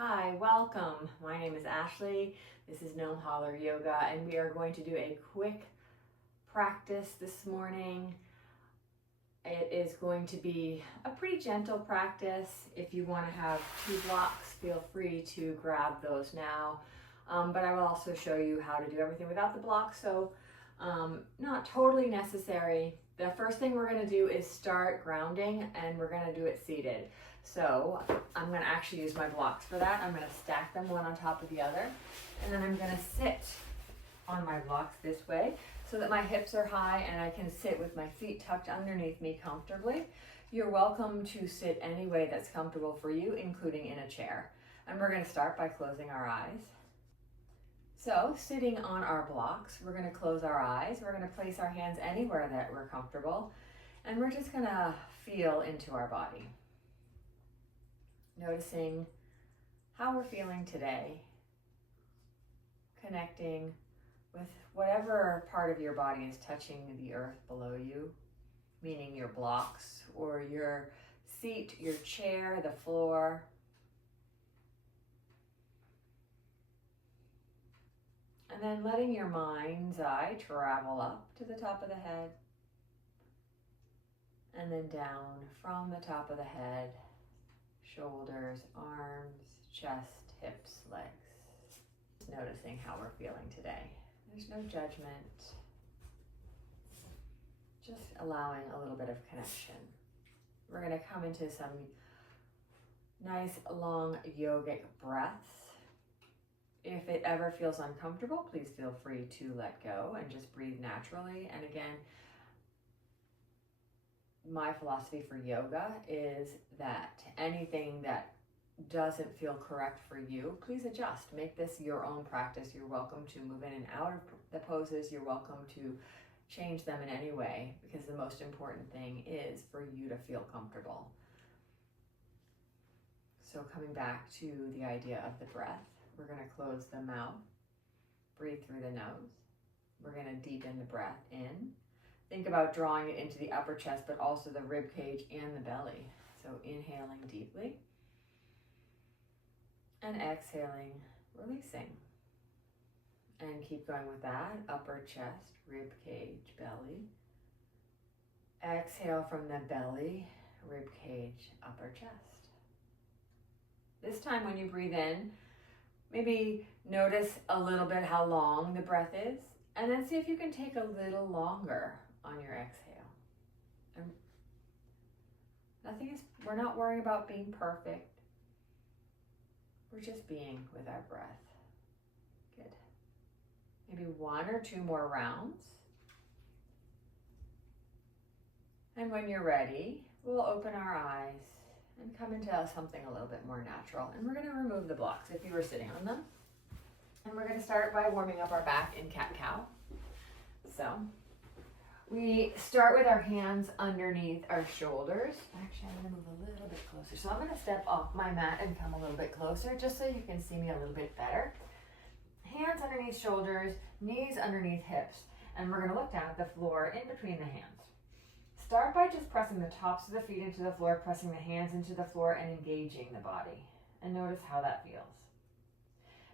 Hi, welcome. My name is Ashley. This is Gnome Holler Yoga, and we are going to do a quick practice this morning. It is going to be a pretty gentle practice. If you want to have 2 blocks, feel free to grab those now. But I will also show you how to do everything without the blocks, so not totally necessary. The first thing we're going to do is start grounding, and we're going to do it seated. So I'm going to actually use my blocks for that. I'm going to stack them one on top of the other, and then I'm going to sit on my blocks this way so that my hips are high and I can sit with my feet tucked underneath me comfortably. You're welcome to sit any way that's comfortable for you, including in a chair. And we're going to start by closing our eyes. So sitting on our blocks, we're going to close our eyes. We're going to place our hands anywhere that we're comfortable, and we're just going to feel into our body. Noticing how we're feeling today, connecting with whatever part of your body is touching the earth below you, meaning your blocks or your seat, your chair, the floor. And then letting your mind's eye travel up to the top of the head and then down from the top of the head, shoulders, arms, chest, hips, legs. Just noticing how we're feeling today. There's no judgment. Just allowing a little bit of connection. We're going to come into some nice long yogic breaths. If it ever feels uncomfortable, please feel free to let go and just breathe naturally. And again, my philosophy for yoga is that anything that doesn't feel correct for you, please adjust. Make this your own practice. You're welcome to move in and out of the poses. You're welcome to change them in any way, because the most important thing is for you to feel comfortable. So coming back to the idea of the breath, we're going to close the mouth, breathe through the nose. We're going to deepen the breath in. Think about drawing it into the upper chest, but also the rib cage and the belly. So inhaling deeply and exhaling, releasing. And keep going with that. Upper chest, rib cage, belly. Exhale from the belly, rib cage, upper chest. This time when you breathe in, maybe notice a little bit how long the breath is, and then see if you can take a little longer on your exhale. And we're not worrying about being perfect. We're just being with our breath. Good. Maybe 1 or 2 more rounds. And when you're ready, we'll open our eyes and come into something a little bit more natural. And we're going to remove the blocks if you were sitting on them. And we're going to start by warming up our back in cat-cow. So we start with our hands underneath our shoulders. Actually, I'm going to move a little bit closer. So I'm going to step off my mat and come a little bit closer just so you can see me a little bit better. Hands underneath shoulders, knees underneath hips. And we're going to look down at the floor in between the hands. Start by just pressing the tops of the feet into the floor, pressing the hands into the floor and engaging the body. And notice how that feels.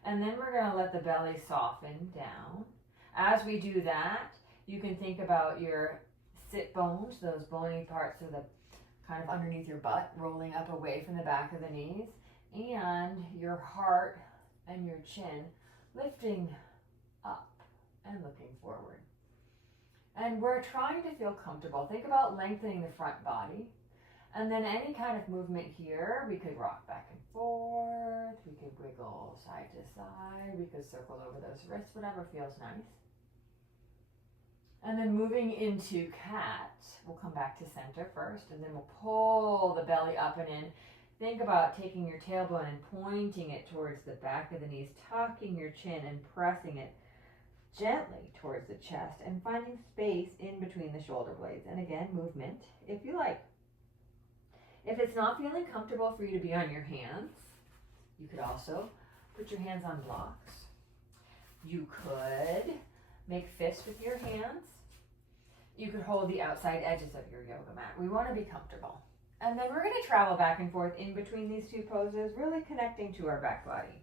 And then we're going to let the belly soften down. As we do that, you can think about your sit bones, those bony parts of the kind of underneath your butt, rolling up away from the back of the knees, and your heart and your chin lifting up and looking forward. And we're trying to feel comfortable. Think about lengthening the front body. And then any kind of movement here, we could rock back and forth, we could wiggle side to side, we could circle over those wrists, whatever feels nice. And then moving into cat, we'll come back to center first, and then we'll pull the belly up and in. Think about taking your tailbone and pointing it towards the back of the knees, tucking your chin and pressing it gently towards the chest and finding space in between the shoulder blades. And again, movement if you like. If it's not feeling comfortable for you to be on your hands, you could also put your hands on blocks. You could make fists with your hands. You could hold the outside edges of your yoga mat. We want to be comfortable. And then we're going to travel back and forth in between these two poses, really connecting to our back body.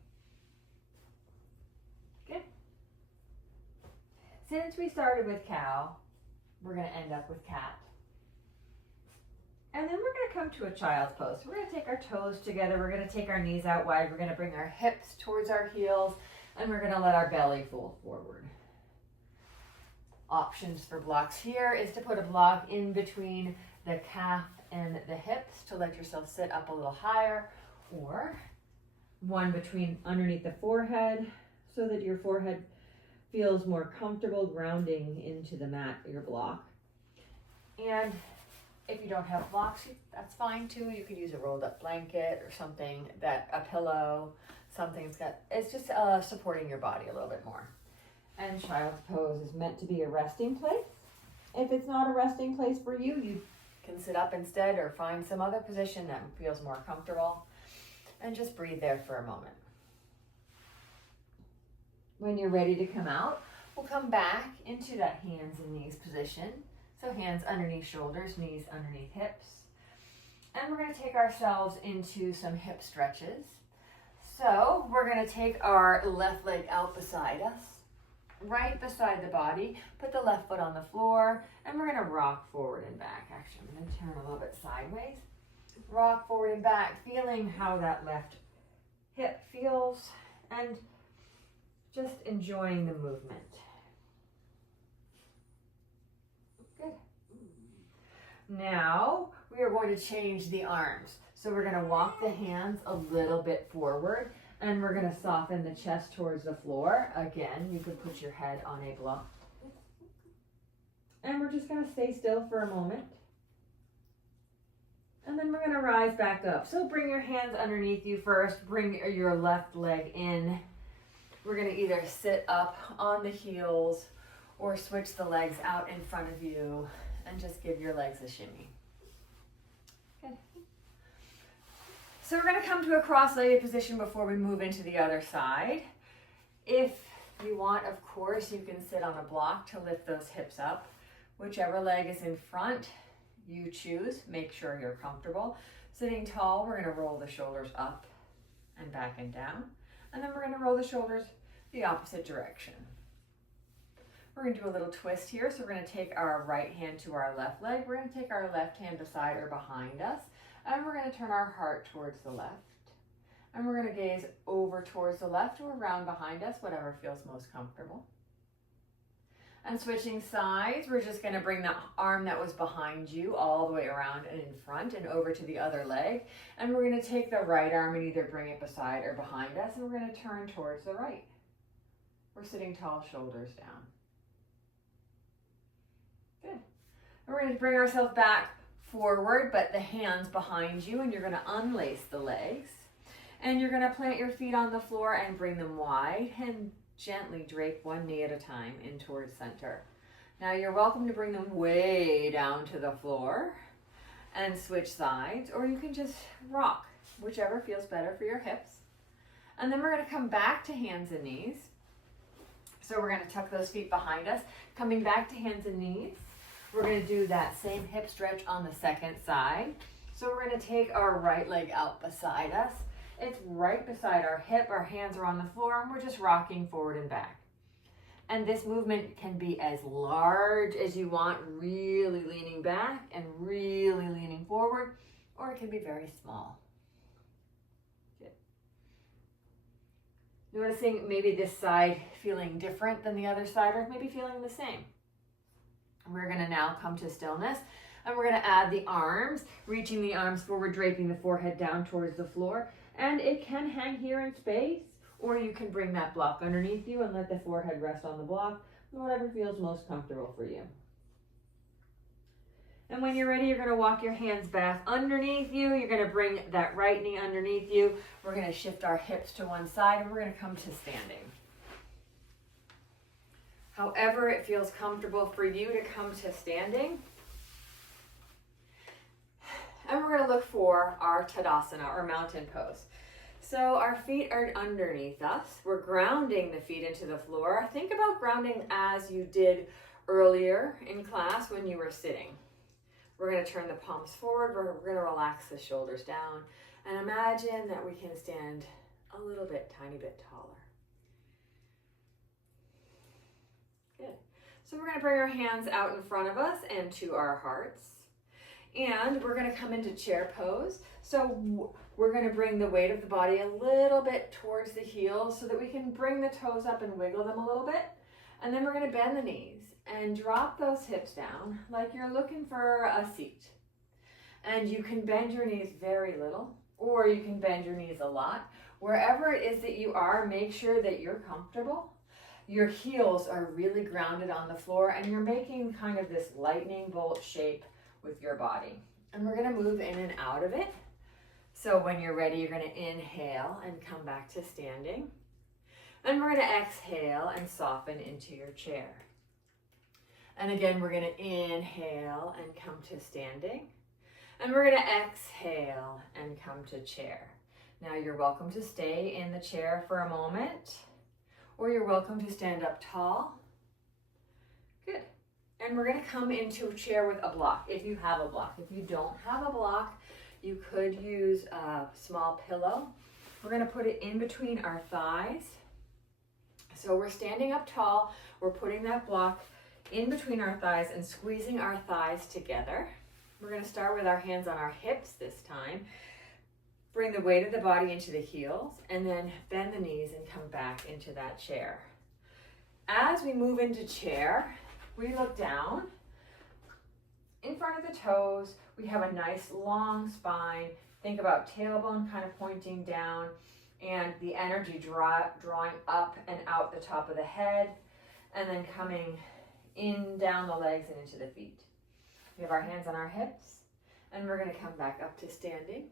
Good. Since we started with cow, we're going to end up with cat. And then we're going to come to a child's pose. So we're going to take our toes together. We're going to take our knees out wide. We're going to bring our hips towards our heels. And we're going to let our belly fold forward. Options for blocks here is to put a block in between the calf and the hips to let yourself sit up a little higher, or one between underneath the forehead so that your forehead feels more comfortable grounding into the mat, your block. And if you don't have blocks, that's fine too. You could use a rolled up blanket or something, a pillow, it's just supporting your body a little bit more. And child's pose is meant to be a resting place. If it's not a resting place for you, you can sit up instead or find some other position that feels more comfortable and just breathe there for a moment. When you're ready to come out, we'll come back into that hands and knees position. So hands underneath shoulders, knees underneath hips. And we're going to take ourselves into some hip stretches. So we're going to take our left leg out beside us, right beside the body, put the left foot on the floor, and we're going to rock forward and back. Actually, I'm going to turn a little bit sideways. Rock forward and back, feeling how that left hip feels, and just enjoying the movement. Good. Now, we are going to change the arms. So we're going to walk the hands a little bit forward, and we're going to soften the chest towards the floor. Again, you can put your head on a block. And we're just going to stay still for a moment. And then we're going to rise back up. So bring your hands underneath you first. Bring your left leg in. We're going to either sit up on the heels or switch the legs out in front of you and just give your legs a shimmy. Good. So we're going to come to a cross-legged position before we move into the other side. If you want, of course, you can sit on a block to lift those hips up. Whichever leg is in front, you choose. Make sure you're comfortable. Sitting tall, we're going to roll the shoulders up and back and down. And then we're going to roll the shoulders the opposite direction. We're going to do a little twist here. So we're going to take our right hand to our left leg. We're going to take our left hand beside or behind us. And we're going to turn our heart towards the left. And we're going to gaze over towards the left or around behind us, whatever feels most comfortable. And switching sides, we're just going to bring the arm that was behind you all the way around and in front and over to the other leg. And we're going to take the right arm and either bring it beside or behind us. And we're going to turn towards the right. We're sitting tall, shoulders down. Good. And we're going to bring ourselves back forward, but the hands behind you, and you're going to unlace the legs. And you're going to plant your feet on the floor and bring them wide and gently drape one knee at a time in towards center. Now you're welcome to bring them way down to the floor and switch sides, or you can just rock, whichever feels better for your hips. And then we're going to come back to hands and knees. So we're going to tuck those feet behind us, coming back to hands and knees. We're going to do that same hip stretch on the second side. So we're going to take our right leg out beside us. It's right beside our hip. Our hands are on the floor, and we're just rocking forward and back. And this movement can be as large as you want, really leaning back and really leaning forward, or it can be very small. Good. Noticing maybe this side feeling different than the other side, or maybe feeling the same. We're going to now come to stillness, and we're going to add the arms, reaching the arms forward, draping the forehead down towards the floor. And it can hang here in space, or you can bring that block underneath you and let the forehead rest on the block, whatever feels most comfortable for you. And when you're ready, you're going to walk your hands back underneath you. You're going to bring that right knee underneath you. We're going to shift our hips to one side, and we're going to come to standing. However it feels comfortable for you to come to standing. And we're going to look for our Tadasana, or mountain pose. So our feet are underneath us. We're grounding the feet into the floor. Think about grounding as you did earlier in class when you were sitting. We're going to turn the palms forward. We're going to relax the shoulders down and imagine that we can stand a little bit, tiny bit taller. Good. So we're going to bring our hands out in front of us and to our hearts. And we're going to come into chair pose. So we're going to bring the weight of the body a little bit towards the heels so that we can bring the toes up and wiggle them a little bit. And then we're going to bend the knees and drop those hips down like you're looking for a seat. And you can bend your knees very little, or you can bend your knees a lot. Wherever it is that you are, make sure that you're comfortable. Your heels are really grounded on the floor and you're making kind of this lightning bolt shape with your body. And we're going to move in and out of it. So when you're ready, you're going to inhale and come back to standing. And we're going to exhale and soften into your chair. And again, we're going to inhale and come to standing. And we're going to exhale and come to chair. Now you're welcome to stay in the chair for a moment, or you're welcome to stand up tall. Good. And we're going to come into a chair with a block, if you have a block. If you don't have a block, you could use a small pillow. We're going to put it in between our thighs. So we're standing up tall. We're putting that block in between our thighs and squeezing our thighs together. We're going to start with our hands on our hips this time. Bring the weight of the body into the heels and then bend the knees and come back into that chair. As we move into chair, we look down. In front of the toes, we have a nice long spine. Think about tailbone kind of pointing down and the energy drawing up and out the top of the head and then coming in down the legs and into the feet. We have our hands on our hips and we're going to come back up to standing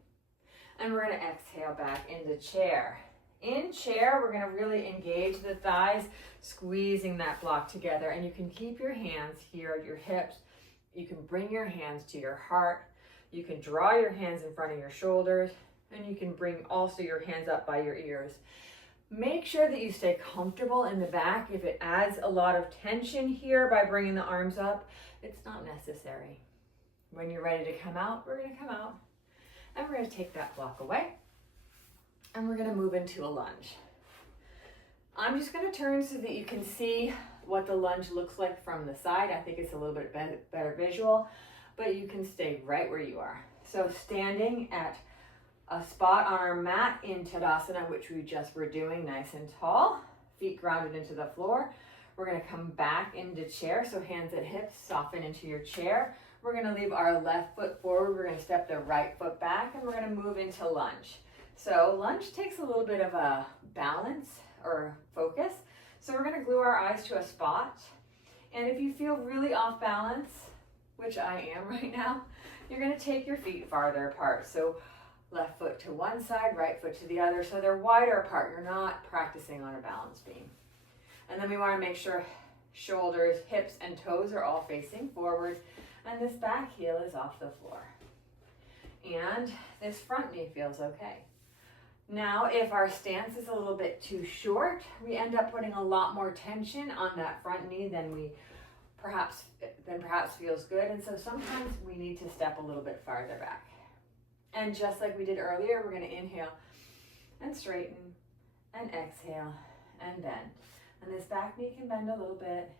and we're going to exhale back into chair. In chair, we're going to really engage the thighs, squeezing that block together, and you can keep your hands here at your hips. You can bring your hands to your heart. You can draw your hands in front of your shoulders, and you can bring also your hands up by your ears. Make sure that you stay comfortable in the back. If it adds a lot of tension here by bringing the arms up, it's not necessary. When you're ready to come out, we're going to come out, and we're going to take that block away. And we're going to move into a lunge. I'm just going to turn so that you can see what the lunge looks like from the side. I think it's a little bit better visual, but you can stay right where you are. So standing at a spot on our mat in Tadasana, which we just were doing, nice and tall, feet grounded into the floor. We're going to come back into chair, so hands at hips, soften into your chair. We're going to leave our left foot forward. We're going to step the right foot back, and we're going to move into lunge. So lunge takes a little bit of a balance or focus. So we're going to glue our eyes to a spot. And if you feel really off balance, which I am right now, you're going to take your feet farther apart. So left foot to one side, right foot to the other. So they're wider apart. You're not practicing on a balance beam. And then we want to make sure shoulders, hips, and toes are all facing forward. And this back heel is off the floor. And this front knee feels okay. Now, if our stance is a little bit too short, we end up putting a lot more tension on that front knee than perhaps feels good. And so sometimes we need to step a little bit farther back. And just like we did earlier, we're going to inhale and straighten and exhale and bend. And this back knee can bend a little bit.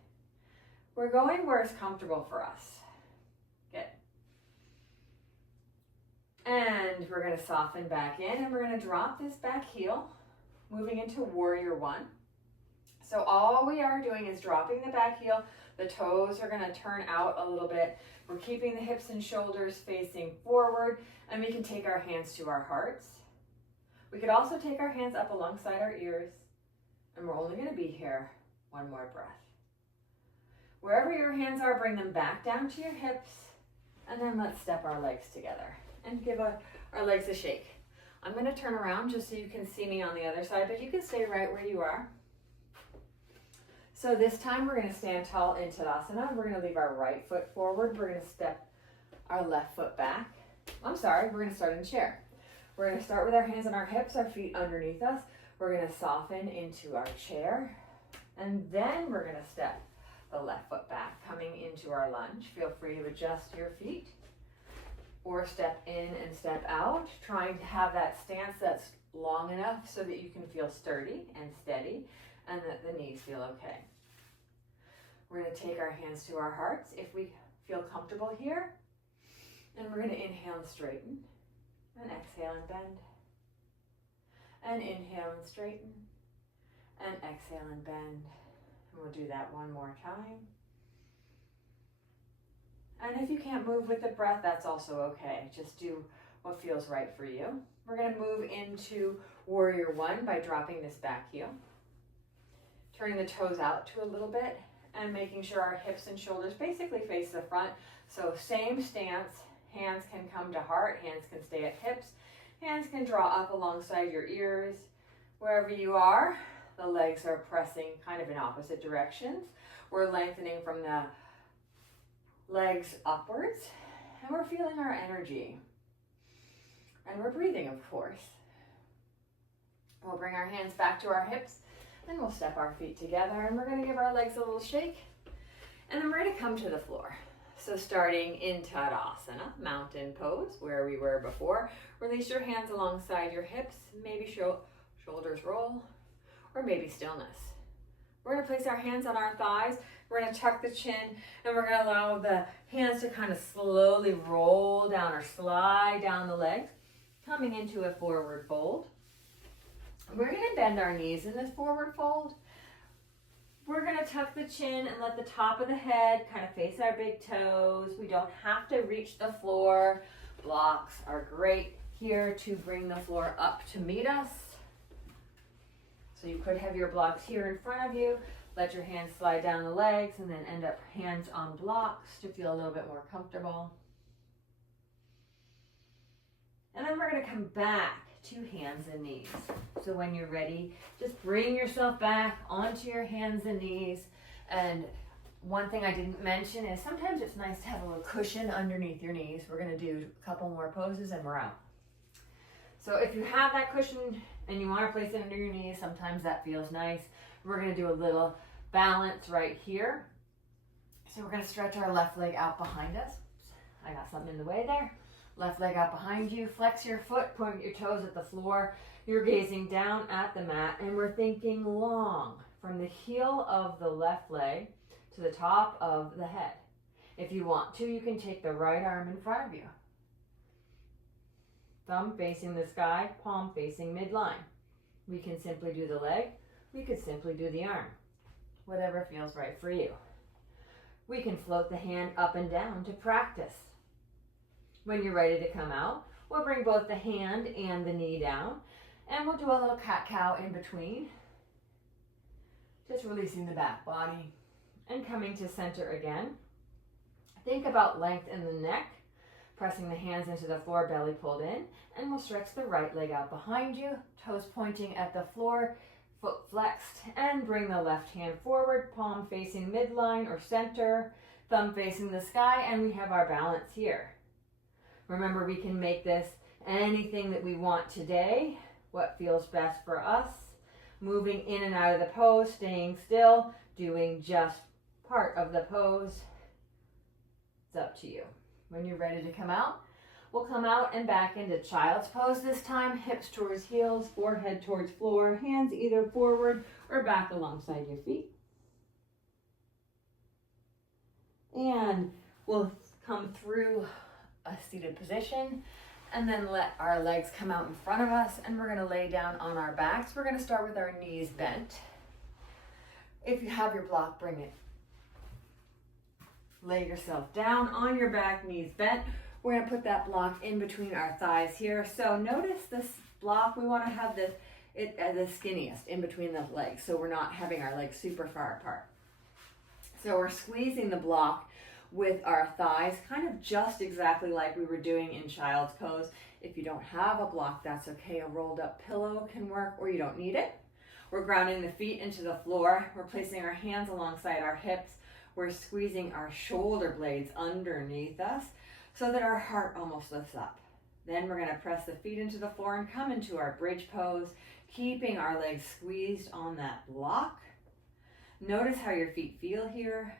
We're going where it's comfortable for us. Good. And we're going to soften back in and we're going to drop this back heel, moving into warrior one. So all we are doing is dropping the back heel. The toes are going to turn out a little bit. We're keeping the hips and shoulders facing forward, and we can take our hands to our hearts. We could also take our hands up alongside our ears, and we're only going to be here one more breath. Wherever your hands are, bring them back down to your hips, and then let's step our legs together and give our legs a shake. I'm going to turn around just so you can see me on the other side, but you can stay right where you are. So this time we're going to stand tall in Tadasana. We're going to leave our right foot forward. We're going to step our left foot back. We're going to start in chair. We're going to start with our hands on our hips, our feet underneath us. We're going to soften into our chair. And then we're going to step the left foot back, coming into our lunge. Feel free to adjust your feet. or step in and step out, trying to have that stance that's long enough so that you can feel sturdy and steady and that the knees feel okay. We're going to take our hands to our hearts if we feel comfortable here. And we're going to inhale and straighten, and exhale and bend. And inhale and straighten, and exhale and bend. And we'll do that one more time. And if you can't move with the breath, that's also okay. Just do what feels right for you. We're going to move into Warrior One by dropping this back heel, turning the toes out to a little bit, and making sure our hips and shoulders basically face the front. So same stance, hands can come to heart, hands can stay at hips, hands can draw up alongside your ears. Wherever you are, the legs are pressing kind of in opposite directions. We're lengthening from the legs upwards, and we're feeling our energy. And we're breathing, of course. We'll bring our hands back to our hips, and we'll step our feet together, and we're going to give our legs a little shake, and then we're going to come to the floor. So starting in Tadasana, mountain pose, where we were before, release your hands alongside your hips, maybe shoulders roll, or maybe stillness. We're going to place our hands on our thighs, we're going to tuck the chin, and we're going to allow the hands to kind of slowly roll down or slide down the legs, coming into a forward fold. We're going to bend our knees in this forward fold. We're going to tuck the chin and let the top of the head kind of face our big toes. We don't have to reach the floor. Blocks are great here to bring the floor up to meet us. So you could have your blocks here in front of you. Let your hands slide down the legs and then end up hands on blocks to feel a little bit more comfortable. And then we're going to come back to hands and knees. So when you're ready, just bring yourself back onto your hands and knees. And one thing I didn't mention is sometimes it's nice to have a little cushion underneath your knees. We're going to do a couple more poses and we're out. So if you have that cushion and you want to place it under your knees, sometimes that feels nice. We're going to do a little balance right here. So we're going to stretch our left leg out behind us. I got something in the way there. Left leg out behind you. Flex your foot, point your toes at the floor. You're gazing down at the mat, and we're thinking long from the heel of the left leg to the top of the head. If you want to, you can take the right arm in front of you. Thumb facing the sky, palm facing midline. We can simply do the leg. We could simply do the arm. Whatever feels right for you. We can float the hand up and down to practice. When you're ready to come out, we'll bring both the hand and the knee down, and we'll do a little cat-cow in between. Just releasing the back body and coming to center again. Think about length in the neck, pressing the hands into the floor, belly pulled in, and we'll stretch the right leg out behind you, toes pointing at the floor, foot flexed, and bring the left hand forward, palm facing midline or center, thumb facing the sky, and we have our balance here. Remember, we can make this anything that we want today, what feels best for us, moving in and out of the pose, staying still, doing just part of the pose. It's up to you. When you're ready to come out, we'll come out and back into child's pose this time, hips towards heels, forehead towards floor, hands either forward or back alongside your feet. And we'll come through a seated position and then let our legs come out in front of us, and we're going to lay down on our backs. We're going to start with our knees bent. If you have your block, bring it. Lay yourself down on your back, knees bent. We're going to put that block in between our thighs here. So notice this block, we want to have the skinniest in between the legs, so we're not having our legs super far apart. So we're squeezing the block with our thighs, kind of just exactly like we were doing in child's pose. If you don't have a block, that's okay. A rolled up pillow can work, or you don't need it. We're grounding the feet into the floor. We're placing our hands alongside our hips. We're squeezing our shoulder blades underneath us so that our heart almost lifts up. Then we're going to press the feet into the floor and come into our bridge pose, keeping our legs squeezed on that block. Notice how your feet feel here.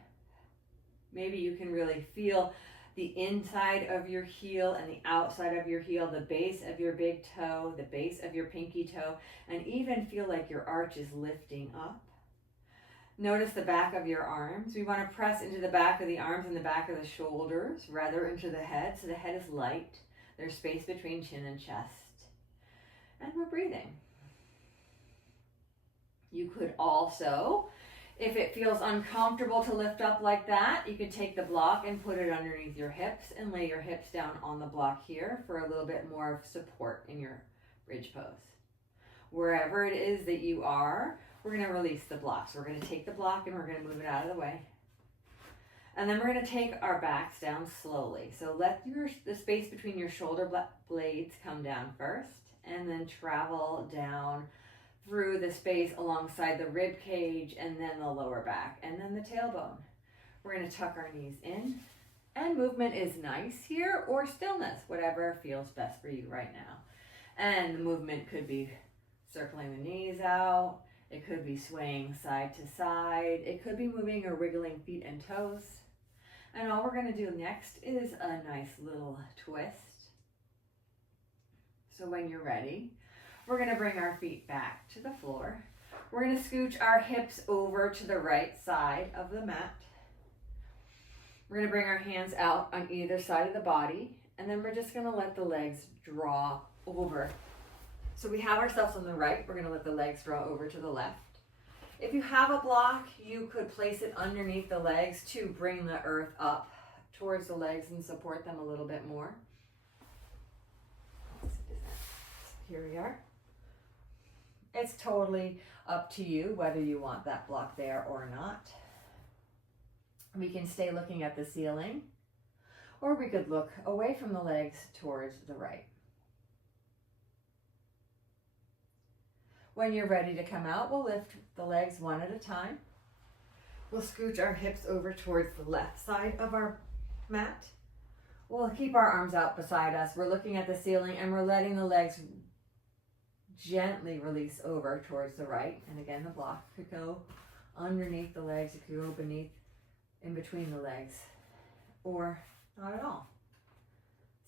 Maybe you can really feel the inside of your heel and the outside of your heel, the base of your big toe, the base of your pinky toe, and even feel like your arch is lifting up. Notice the back of your arms. We want to press into the back of the arms and the back of the shoulders, rather into the head, so the head is light. There's space between chin and chest. And we're breathing. You could also, if it feels uncomfortable to lift up like that, you can take the block and put it underneath your hips and lay your hips down on the block here for a little bit more of support in your bridge pose. Wherever it is that you are, we're going to release the block. So we're going to take the block and we're going to move it out of the way. And then we're going to take our backs down slowly. So let the space between your shoulder blades come down first, and then travel down through the space alongside the rib cage, and then the lower back, and then the tailbone. We're going to tuck our knees in, and movement is nice here, or stillness, whatever feels best for you right now. And the movement could be circling the knees out. It could be swaying side to side. It could be moving or wiggling feet and toes. And all we're going to do next is a nice little twist. So when you're ready, we're going to bring our feet back to the floor. We're going to scooch our hips over to the right side of the mat. We're going to bring our hands out on either side of the body, and then we're just going to let the legs draw over. So we have ourselves on the right. We're going to let the legs draw over to the left. If you have a block, you could place it underneath the legs to bring the earth up towards the legs and support them a little bit more. Here we are. It's totally up to you whether you want that block there or not. We can stay looking at the ceiling, or we could look away from the legs towards the right. When you're ready to come out, we'll lift the legs one at a time. We'll scooch our hips over towards the left side of our mat. We'll keep our arms out beside us. We're looking at the ceiling and we're letting the legs gently release over towards the right. And again, the block could go underneath the legs. It could go beneath, in between the legs, or not at all.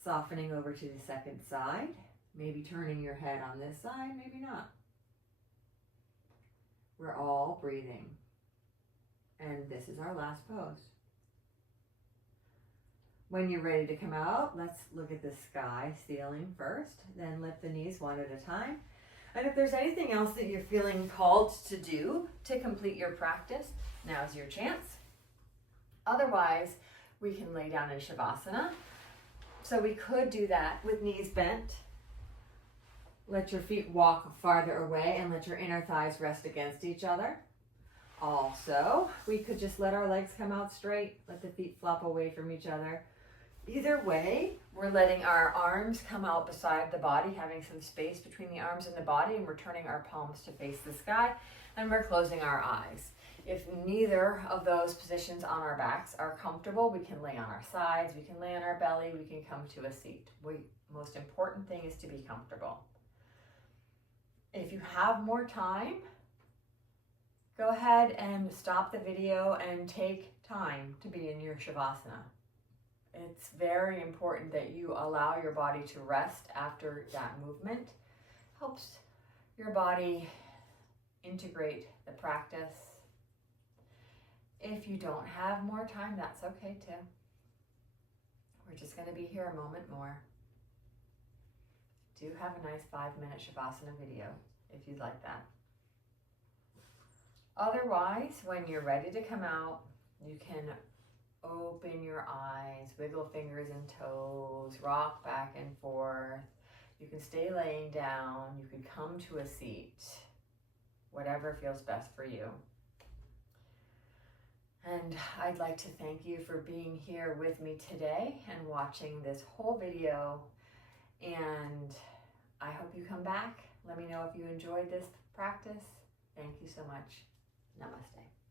Softening over to the second side. Maybe turning your head on this side, maybe not. We're all breathing. And this is our last pose. When you're ready to come out, let's look at the sky ceiling first, then lift the knees one at a time. And if there's anything else that you're feeling called to do to complete your practice, now's your chance. Otherwise, we can lay down in Savasana. So we could do that with knees bent. Let your feet walk farther away and let your inner thighs rest against each other. Also, we could just let our legs come out straight, let the feet flop away from each other. Either way, we're letting our arms come out beside the body, having some space between the arms and the body, and we're turning our palms to face the sky, and we're closing our eyes. If neither of those positions on our backs are comfortable, we can lay on our sides, we can lay on our belly, we can come to a seat. Most important thing is to be comfortable. If you have more time, go ahead and stop the video and take time to be in your Savasana. It's very important that you allow your body to rest after that movement. Helps your body integrate the practice. If you don't have more time, that's okay too. We're just going to be here a moment more. Do have a nice 5-minute Savasana video if you'd like that. Otherwise, when you're ready to come out, you can open your eyes, wiggle fingers and toes, rock back and forth. You can stay laying down. You can come to a seat, whatever feels best for you. And I'd like to thank you for being here with me today and watching this whole video. And I hope you come back. Let me know if you enjoyed this practice. Thank you so much. Namaste.